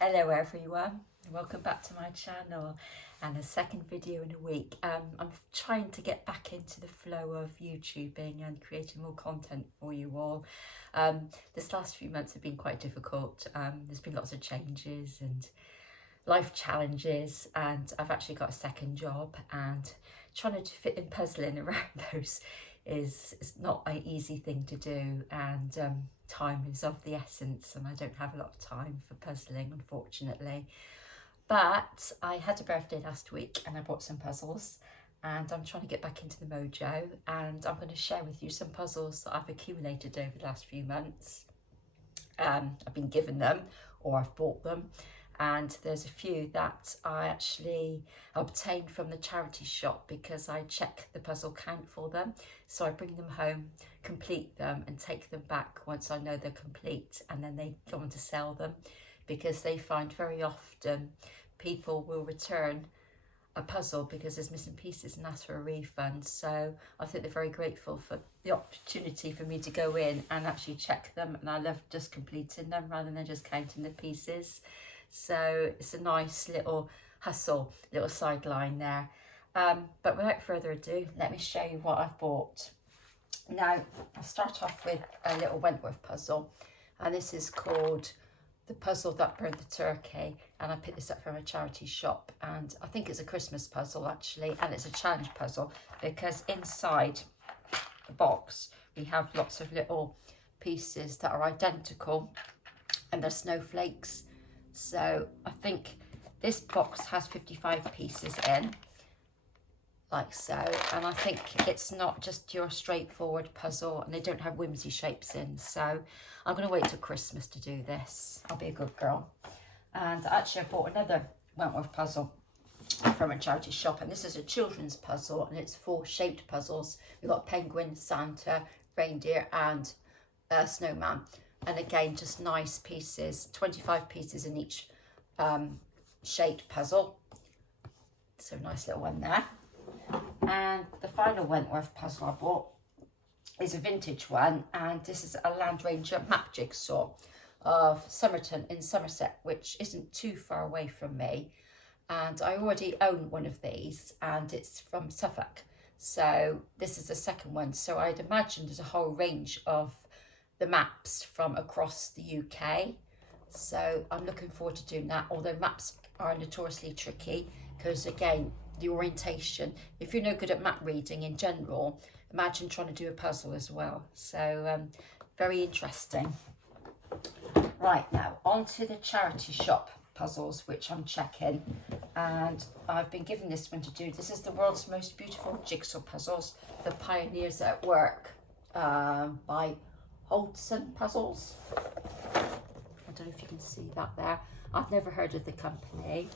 Hello everyone, welcome back to my channel and a second video in a week. I'm trying to get back into the flow of YouTubing and creating more content for you all. This last few months have been quite difficult. There's been lots of changes and life challenges, and I've actually got a second job, and trying to fit in puzzling around those is not an easy thing to do, and time is of the essence, and I don't have a lot of time for puzzling, unfortunately. But I had a birthday last week and I bought some puzzles, and I'm trying to get back into the mojo, and I'm going to share with you some puzzles that I've accumulated over the last few months. I've been given them or I've bought them, and there's a few that I actually obtained from the charity shop because I check the puzzle count for them. So I bring them home, complete them, and take them back once I know they're complete, and then they go on to sell them, because they find very often people will return a puzzle because there's missing pieces and ask for a refund. So I think they're very grateful for the opportunity for me to go in and actually check them, and I love just completing them rather than just counting the pieces. So it's a nice little hustle, little sideline there. But without further ado, let me show you what I've bought. Now, I'll start off with a little Wentworth puzzle, and this is called The Puzzle That Burned the Turkey, and I picked this up from a charity shop, and I think it's a Christmas puzzle actually, and it's a challenge puzzle because inside the box we have lots of little pieces that are identical, and they're snowflakes. So I think this box has 55 pieces in, like so, and I think it's not just your straightforward puzzle, and they don't have whimsy shapes in. So I'm going to wait till Christmas to do this. I'll be a good girl. And actually I bought another Wentworth puzzle from a charity shop, and this is a children's puzzle, and it's 4 shaped puzzles. We've got penguin, Santa, reindeer, and snowman. And again, just nice pieces, 25 pieces in each shaped puzzle. So nice little one there. And the final Wentworth puzzle I bought is a vintage one, and this is a Land Ranger map jigsaw of Somerton in Somerset, which isn't too far away from me. And I already own one of these, and it's from Suffolk. So this is the second one. So I'd imagine there's a whole range of the maps from across the UK. So I'm looking forward to doing that, although maps are notoriously tricky because, again, the orientation, if you're no good at map reading in general, imagine trying to do a puzzle as well. So very interesting. Right, now on to the charity shop puzzles, which I'm checking, and I've been given this one to do. This is the World's Most Beautiful Jigsaw Puzzles, The Pioneers at Work, by whsmiths. I don't know if you can see that there. I've never heard of the company,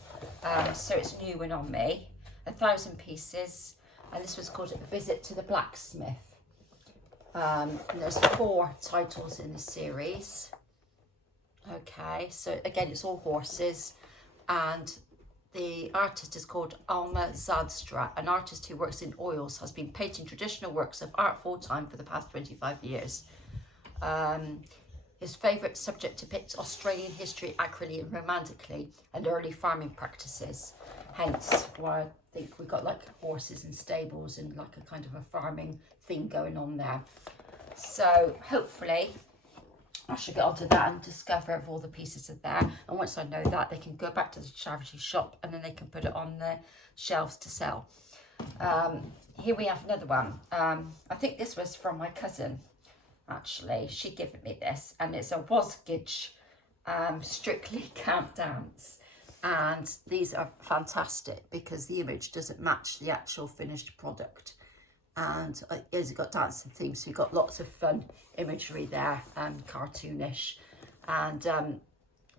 so it's a new one on me. 1,000 pieces, and this was called A Visit to the Blacksmith. And there's 4 titles in the series. Okay, so again, it's all horses, and the artist is called Alma Zadstra, an artist who works in oils, has been painting traditional works of art full-time for the past 25 years. His favourite subject depicts Australian history accurately and romantically, and early farming practices. Hence why I think we've got like horses and stables and like a kind of a farming thing going on there. So hopefully I should get onto that and discover if all the pieces are there. And once I know that, they can go back to the charity shop, and then they can put it on the shelves to sell. Here we have another one. I think this was from my cousin. Actually, she given me this, and it's a Wasgidge Strictly Can't Dance, and these are fantastic because the image doesn't match the actual finished product, and it's got dancing themes, so you've got lots of fun imagery there and cartoonish. And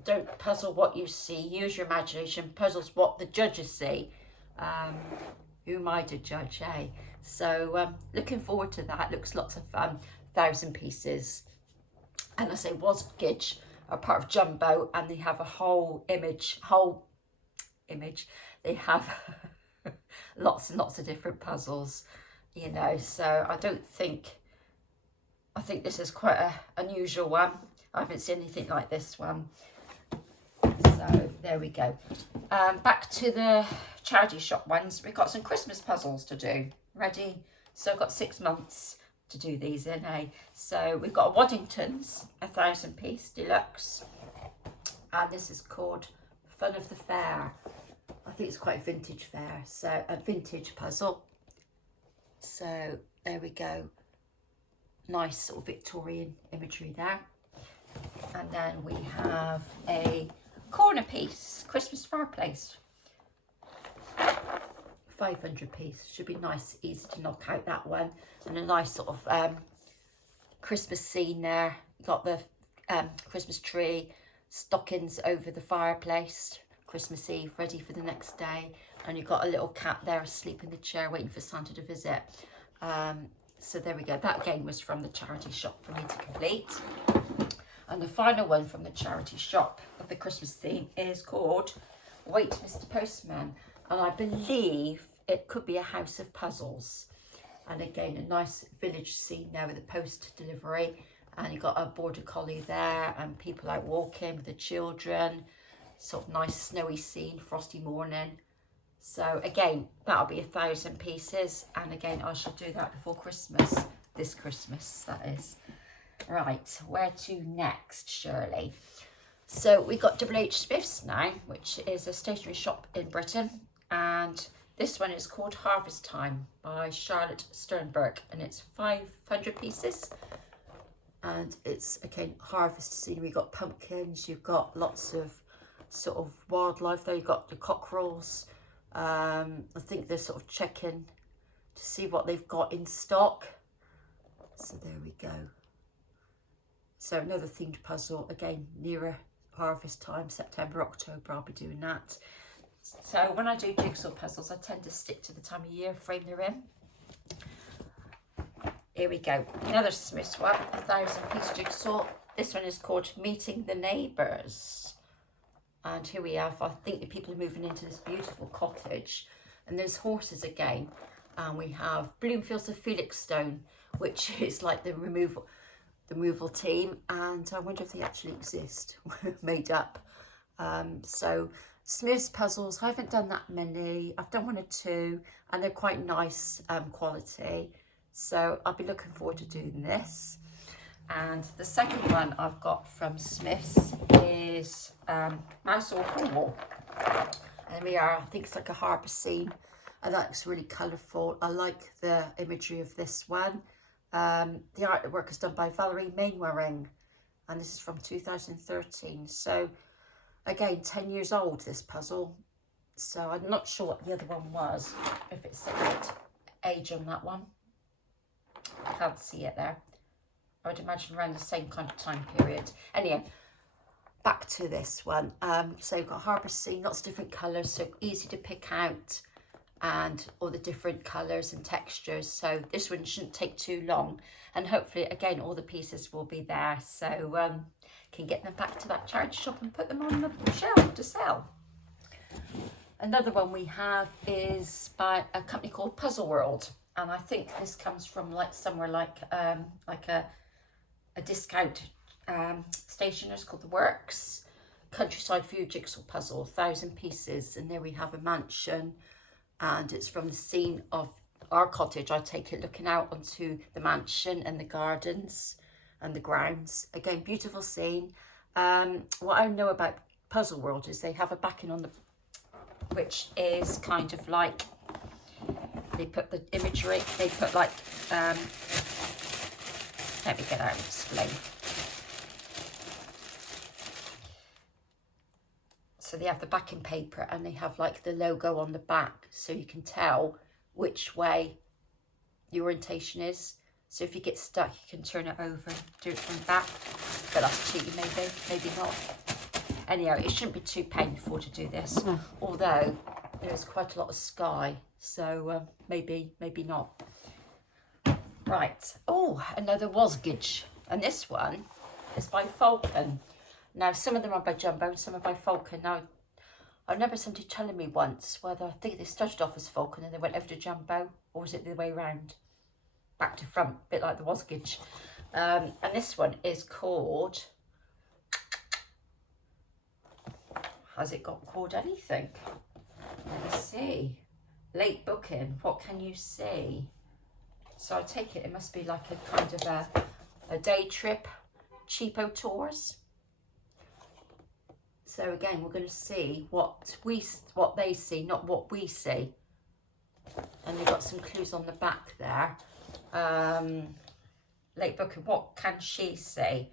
don't puzzle what you see, use your imagination. Puzzles what the judges see. Who am I to judge, eh? So looking forward to that. Looks lots of fun. 1,000 pieces, and I say Wasgidge are part of Jumbo, and they have a whole image. They have lots and lots of different puzzles, you know. So I think this is quite a unusual one. I haven't seen anything like this one. So So there we go. Back to the charity shop ones. We've got some Christmas puzzles to do. Ready? So I've got 6 months to do these in, eh? So we've got a Waddington's, 1,000 piece deluxe. And this is called Fun of the Fair. I think it's quite a vintage fair. So a vintage puzzle. So there we go. Nice sort of Victorian imagery there. And then we have a corner piece, Christmas fireplace. 500 piece, should be nice, easy to knock out that one. And a nice sort of Christmas scene there. You got the Christmas tree, stockings over the fireplace, Christmas Eve, ready for the next day. And you've got a little cat there asleep in the chair waiting for Santa to visit. So there we go. That again was from the charity shop for me to complete. And the final one from the charity shop of the Christmas theme is called Wait, Mr. Postman. And I believe it could be a house of puzzles. And again, a nice village scene there with the post delivery. And you've got a border collie there and people out walking with the children. Sort of nice snowy scene, frosty morning. So again, that'll be 1,000 pieces. And again, I shall do that before Christmas. This Christmas, that is. Right, where to next, Shirley? So we got whsmiths now, which is a stationery shop in Britain. And this one is called Harvest Time by Charlotte Sternberg. And it's 500 pieces. And it's, again, harvest scene. You've got pumpkins, you've got lots of sort of wildlife there. You've got the cockerels. I think they're sort of checking to see what they've got in stock. So there we go. So another themed puzzle, again, nearer harvest time, September, October, I'll be doing that. So when I do jigsaw puzzles, I tend to stick to the time of year frame they're in. Here we go, another Smiths one, 1,000 piece jigsaw. This one is called Meeting the Neighbours. And here we have, I think the people are moving into this beautiful cottage. And there's horses again. And we have Bloomfields of Felixstowe, which is like the removal team. And I wonder if they actually exist, made up. So Smiths puzzles, I haven't done that many. I've done 1 or 2 and they're quite nice quality. So I'll be looking forward to doing this. And the second one I've got from Smiths is Mouse or Cornwall. And we are, I think it's like a harbour scene. And that's really colourful. I like the imagery of this one. The artwork is done by Valerie Mainwaring. And this is from 2013. So again, 10 years old, this puzzle. So I'm not sure what the other one was. If it's set age on that one. I can't see it there. I would imagine around the same kind of time period. Anyway, back to this one. So you've got harbour scene, lots of different colours, so easy to pick out, and all the different colours and textures. So this one shouldn't take too long, and hopefully, again, all the pieces will be there, so can get them back to that charity shop and put them on the shelf to sell. Another one we have is by a company called Puzzle World, and I think this comes from like somewhere like a discount stationers called The Works. Countryside View jigsaw puzzle, 1,000 pieces, and there we have a mansion, and it's from the scene of our cottage. I take it looking out onto the mansion and the gardens and the grounds. Again, beautiful scene. What I know about Puzzle World is they have a backing on the, which is kind of like, they put the imagery, they put like, let me get out and explain. So they have the backing paper and they have like the logo on the back, so you can tell which way your orientation is. So if you get stuck, you can turn it over, do it from the back. But that's cheating, maybe not. Anyhow, it shouldn't be too painful to do this, although there's quite a lot of sky, so maybe not. Right, oh, another Wasgage, and this one is by Falcon. Now, some of them are by Jumbo and some are by Falcon. Now, I remember somebody telling me once whether I think they started off as Falcon and they went over to Jumbo, or was it the other way around? Back to front, a bit like the Wasgage. And this one is called has it got called anything? Let's see. Late booking, what can you see? So I take it must be like a kind of a day trip, cheapo tours. So again, we're going to see what they see, not what we see. And you've got some clues on the back there. Late booking, what can she see?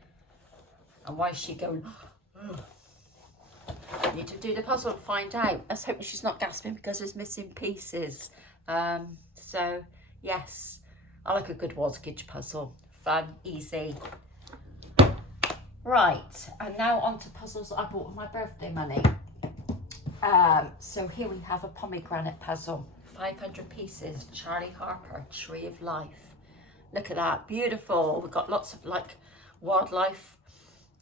And why is she going, oh. I need to do the puzzle and find out. Let's hope she's not gasping because there's missing pieces. So yes, I like a good Wasgage puzzle. Fun, easy. Right, and now on to puzzles I bought with my birthday money. So here we have a pomegranate puzzle, 500 pieces, Charlie Harper, Tree of Life. Look at that, beautiful. We've got lots of like wildlife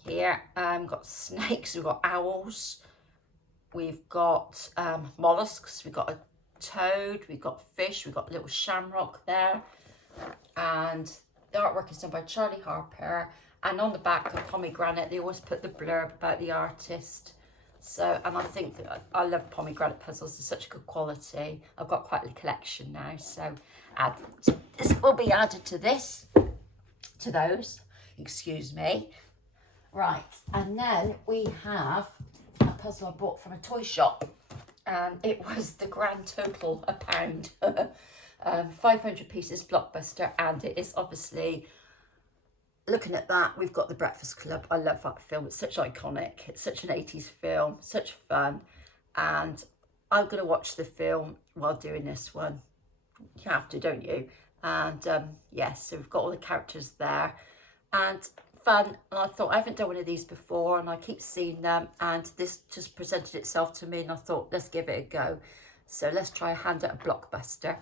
here. Got snakes, we've got owls, we've got mollusks, we've got a toad, we've got fish, we've got a little shamrock there. And the artwork is done by Charlie Harper. And on the back of Pomegranate, they always put the blurb about the artist. So, and I think that I love pomegranate puzzles. They're such good quality. I've got quite a collection now. So this will be added to those. Excuse me. Right. And then we have a puzzle I bought from a toy shop. And it was the grand total, £1. 500 pieces Blockbuster. And it is obviously... Looking at that, we've got The Breakfast Club. I love that film. It's such iconic. It's such an 80s film, such fun. And I'm going to watch the film while doing this one. You have to, don't you? And yes, so we've got all the characters there. And fun. And I thought, I haven't done one of these before, and I keep seeing them. And this just presented itself to me, and I thought, let's give it a go. So let's try a hand at a Blockbuster.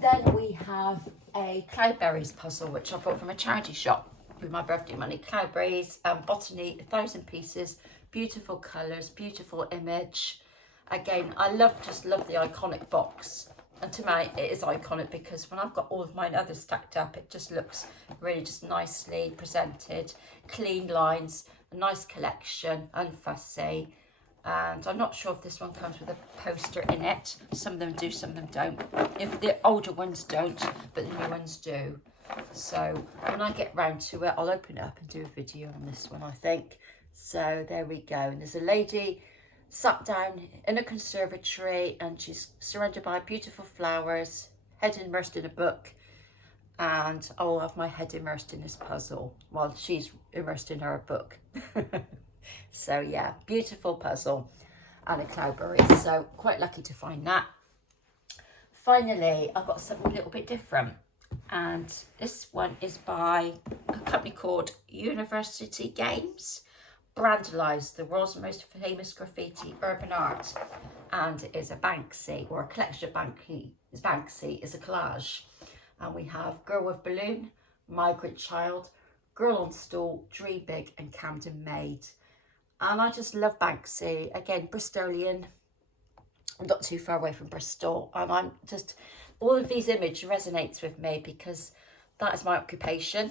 Then we have a Cloudberries puzzle, which I bought from a charity shop with my birthday money. Cloudberries, botany, 1,000 pieces, beautiful colours, beautiful image. Again, I just love the iconic box. And to me, it is iconic because when I've got all of mine others stacked up, it just looks really just nicely presented, clean lines, a nice collection, unfussy. And I'm not sure if this one comes with a poster in it. Some of them do, some of them don't. If the older ones don't, but the new ones do. So when I get round to it, I'll open it up and do a video on this one, I think. So there we go. And there's a lady sat down in a conservatory and she's surrounded by beautiful flowers, head immersed in a book. And I'll have my head immersed in this puzzle while she's immersed in her book. So yeah, beautiful puzzle and a Cloudberry. So quite lucky to find that. Finally, I've got something a little bit different. And this one is by a company called University Games. Brandalised the world's most famous graffiti urban art. And it is a Banksy, or a collection of Banksy. It's a collage. And we have Girl with Balloon, Migrant Child, Girl on Stool, Dream Big and Camden Maid. And I just love Banksy. Again, Bristolian. I'm not too far away from Bristol. And I'm just, all of these images resonates with me because that is my occupation.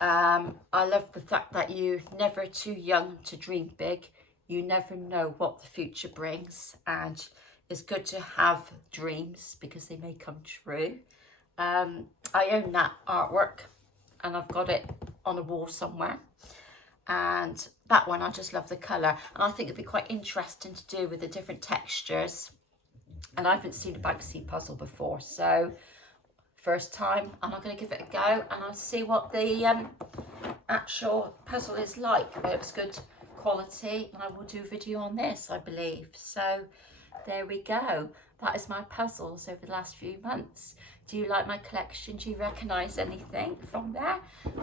I love the fact that you're never too young to dream big. You never know what the future brings. And it's good to have dreams because they may come true. I own that artwork and I've got it on a wall somewhere. And that one, I just love the colour. And I think it'd be quite interesting to do with the different textures. And I haven't seen a Banksy puzzle before. So, first time. And I'm going to give it a go. And I'll see what the actual puzzle is like. But it was good quality. And I will do a video on this, I believe. So, there we go. That is my puzzles over the last few months. Do you like my collection? Do you recognise anything from there?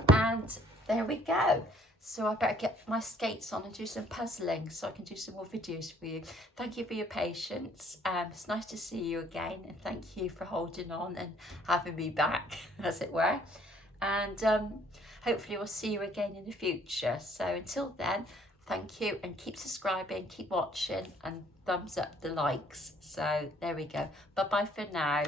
And there we go. So I better get my skates on and do some puzzling so I can do some more videos for you. Thank you for your patience. It's nice to see you again, and thank you for holding on and having me back, as it were. And hopefully we'll see you again in the future. So until then, thank you, and keep subscribing, keep watching, and thumbs up the likes. So there we go. Bye-bye for now.